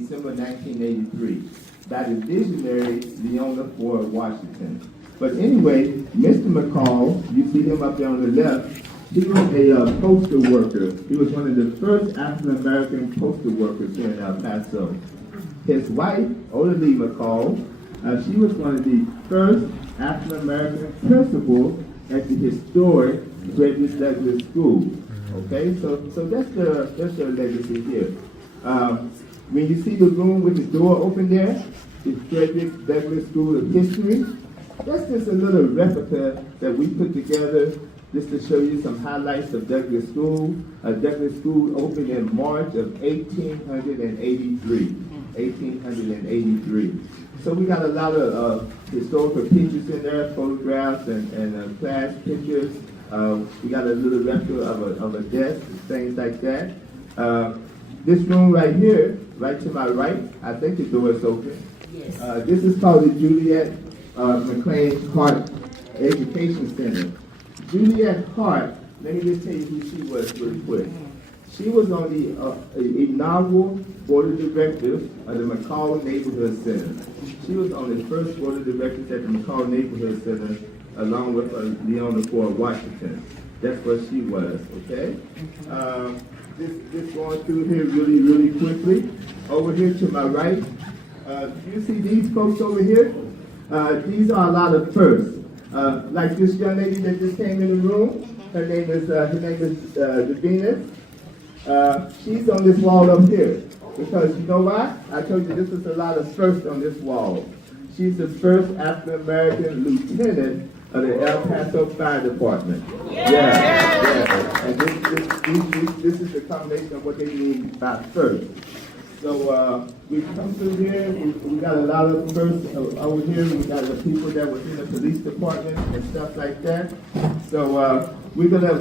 December 1983 by the visionary Leona Ford Washington. But anyway, Mr. McCall, you see him up there on the left, he was a postal worker. He was one of the first African-American postal workers here in El Paso. His wife, Odalie McCall, she was one of the first African-American principals at the historic Frederick Douglass School. Okay, so that's their legacy here. When you see the room with the door open there, the Frederick Douglass School of History, that's just a little replica that we put together just to show you some highlights of Douglass School. Douglass School opened in March of 1883. 1883. So we got a lot of historical pictures in there, photographs and class pictures. We got a little replica of a desk and things like that. This room right here, right to my right, I think the door is open. Yes. This is called the Juliet McLean Hart Education Center. Juliet Hart, let me just tell you who she was real quick. She was on the inaugural board of directors of the McCall Neighborhood Center. She was on the first board of directors at the McCall Neighborhood Center along with Leona Ford Washington. That's what she was, okay? This going through here really quickly. Over here to my right, you see these folks over here? These are a lot of firsts. Like this young lady that just came in the room, her name is Davina. She's on this wall up here because you know why? I told you this is a lot of firsts on this wall. She's the first African-American lieutenant of the El Paso Fire Department. Yeah. And this is the combination of what they mean by first. So we come through here. We got a lot of firsts over here. We got the people that was in the police department and stuff like that. So we're gonna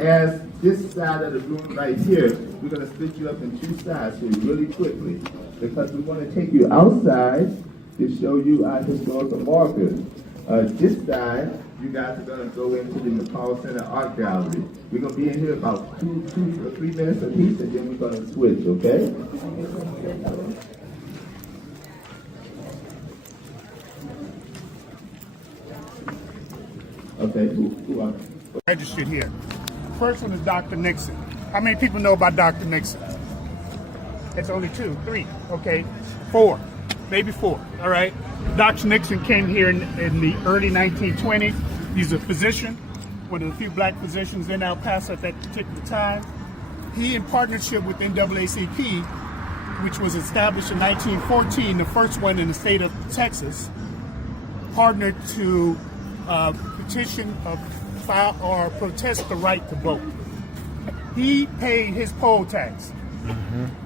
ask this side of the room right here. We're gonna split you up in two sides here really quickly because we want to take you outside to show you our historical markers. This side, you guys are going to go into the McCall Center Art Gallery. We're going to be in here about 2 or 3 minutes apiece, and then we're going to switch, okay? Okay, who are registered here. First one is Dr. Nixon. How many people know about Dr. Nixon? It's only 2, 3, okay, 4, maybe 4, all right? Dr. Nixon came here in the early 1920s. He's a physician, one of the few black physicians in El Paso at that particular time. He, in partnership with NAACP, which was established in 1914, the first one in the state of Texas, partnered to petition, file, or protest the right to vote. He paid his poll tax.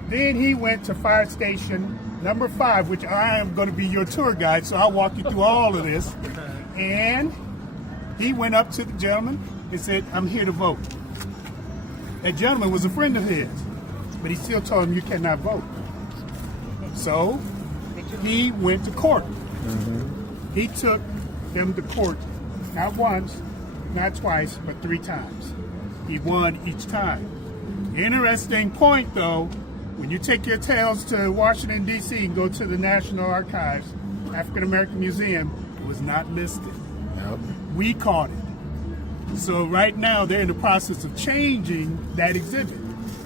Then he went to fire station number 5, which I am going to be your tour guide, so I'll walk you through all of this. And he went up to the gentleman and said, "I'm here to vote." That gentleman was a friend of his, but he still told him, "You cannot vote." So he went to court. He took them to court, not once, not twice, but 3 times. He won each time. Interesting point, though, when you take your tails to Washington, D.C. and go to the National Archives, African American Museum, it was not listed. Nope. We caught it. So right now, they're in the process of changing that exhibit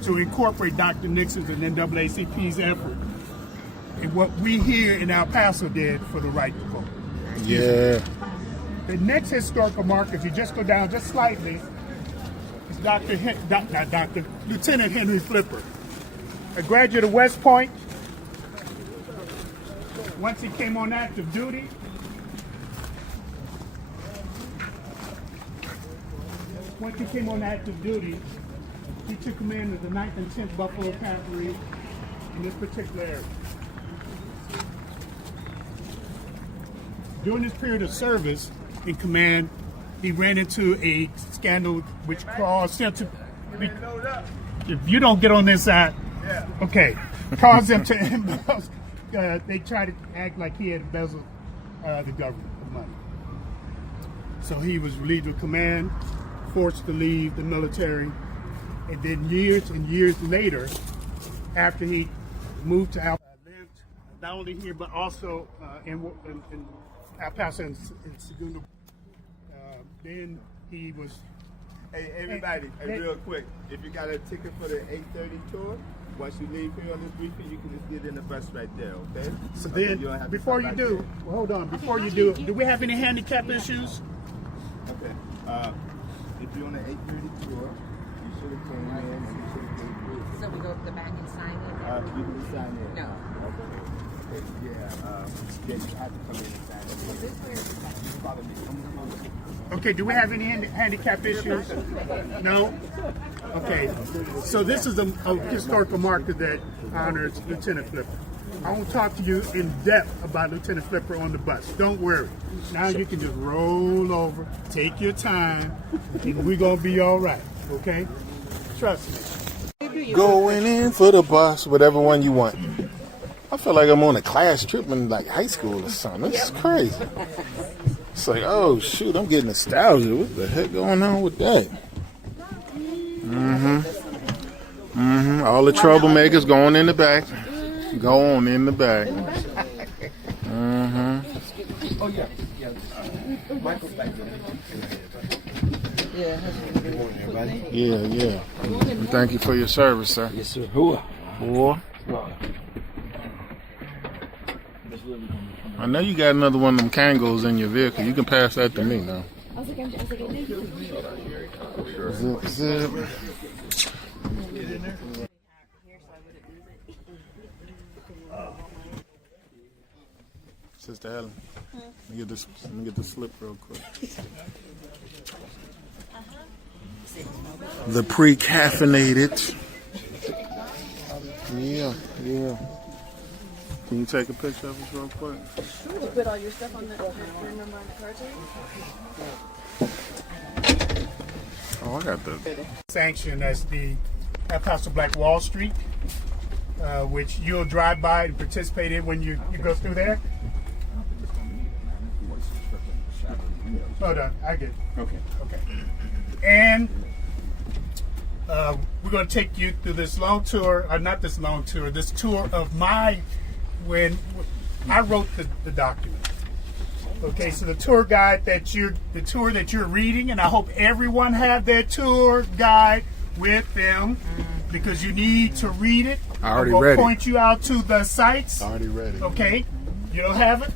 to incorporate Dr. Nixon's and NAACP's effort and what we here in El Paso did for the right to vote. Yeah. The next historical marker, if you just go down just slightly, is Lieutenant Henry Flipper. A graduate of West Point. Once he came on active duty, he took command of the 9th and 10th Buffalo Cavalry in this particular area. During this period of service in command, he ran into a scandal which caused him to... If you don't get on this side, okay, caused them to embezzle. They tried to act like he had embezzled the government of money. So he was relieved of command, forced to leave the military, and then years and years later, after he moved to El Paso. Lived not only here but also in El Paso and Segundo. Then he was. Hey, everybody, real quick, if you got a ticket for the 8:30 tour, once you leave here on this briefing, you can just get in the bus right there, okay? So Okay, then, you don't have to before come you back do, there. well, hold on. Before you do we have any handicap issues? Okay. If you're on the 8:30 tour, you should have came in and you should have came through. So we go to the back and sign in? You can just sign in. No. Okay. Yeah, then you have to come in and sign in. Follow me. Okay, do we have any handicap issues? No? Okay, so this is a historical marker that honors Lieutenant Flipper. I won't talk to you in depth about Lieutenant Flipper on the bus. Don't worry. Now you can just roll over, take your time, and we're going to be all right, okay? Trust me. Going in for the bus, whatever one you want. I feel like I'm on a class trip in like high school or something. This is crazy. It's like, oh shoot, I'm getting nostalgia. What the heck going on with that? All the troublemakers going in the back. Go on in the back. Oh, yeah. Michael's back there. Yeah. And thank you for your service, sir. Yes, sir. Who? I know you got another one of them Kangos in your vehicle. You can pass that to me now. Zip. Sister Helen, let me get the slip real quick. The pre-caffeinated. Yeah. Can you take a picture of us real quick? You put all your stuff on the number on the card too? Oh, I got the Sanction as the Paso Black Wallstreet, which you'll drive by and participate in when you go through there. Hold on, I get it. Okay. And we're going to take you through this long tour, or not this long tour, this tour of when I wrote the document. Okay, so the tour that you're reading, and I hope everyone have their tour guide with them because you need to read it. I already I'm read it. Point you out to the sites. already ready. Okay, you don't have it?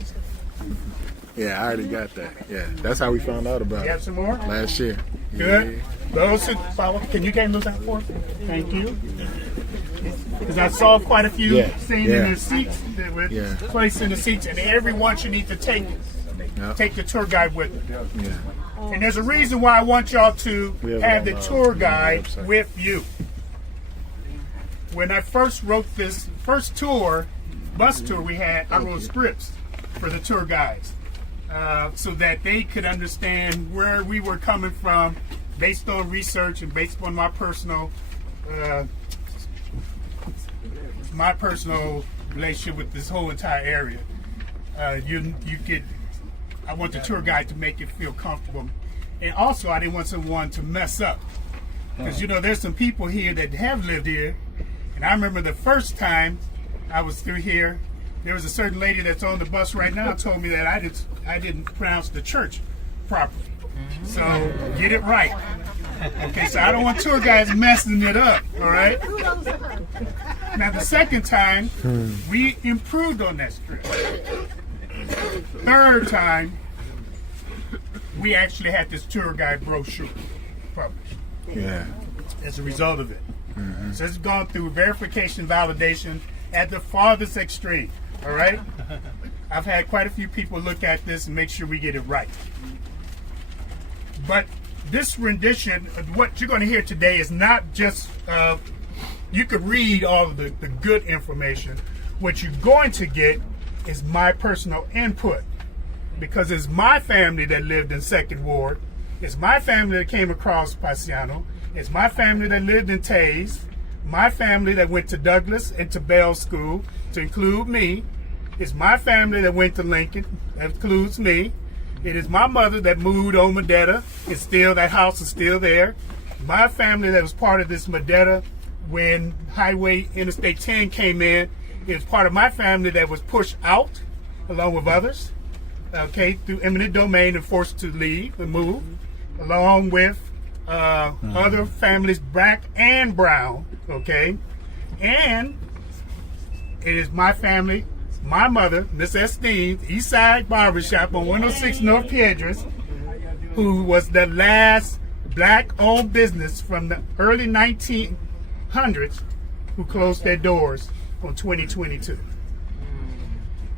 Yeah, I already got that. Yeah, that's how we found out about You have it some more? last year. Good. Those who follow, can you handle that for us? Thank you. Because I saw quite a few sitting in their seats that were placed in the seats, and everyone should need to take the tour guide with them. Yeah. And there's a reason why I want y'all to have the tour guide with you. When I first wrote this first bus tour we had, I wrote scripts for the tour guides so that they could understand where we were coming from based on research and based on my personal relationship with this whole entire area. I want the tour guide to make it feel comfortable. And also, I didn't want someone to mess up. Because, there's some people here that have lived here. And I remember the first time I was through here, there was a certain lady that's on the bus right now told me that I didn't pronounce the church properly. So, get it right. Okay, so I don't want tour guides messing it up, all right? Now, the second time, we improved on that script. Third time, we actually had this tour guide brochure published. Yeah. As a result of it. So it's gone through verification, validation at the farthest extreme, all right? I've had quite a few people look at this and make sure we get it right. But this rendition, what you're going to hear today is not just, you could read all of the good information. What you're going to get is my personal input. Because it's my family that lived in 2nd Ward. It's my family that came across Paciano. It's my family that lived in Taze. My family that went to Douglas and to Bell School, to include me. It's my family that went to Lincoln. That includes me. It is my mother that moved on Medetta. That house is still there. My family that was part of this Medetta when Highway Interstate 10 came in is part of my family that was pushed out along with others, okay, through eminent domain and forced to leave and move, along with other families, black and brown, okay? And it is my family, my mother, Miss Esteem, Eastside Barbershop on 106 North Piedras, who was the last black-owned business from the early 1900s who closed their doors on 2022.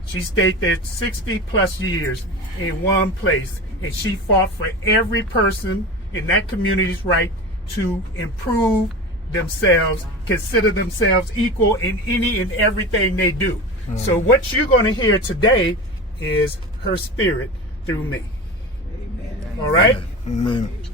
She stayed there 60 plus years in one place, and she fought for every person in that community's right to improve themselves, consider themselves equal in any and everything they do. So what you're going to hear today is her spirit through me. Amen. All right? Amen.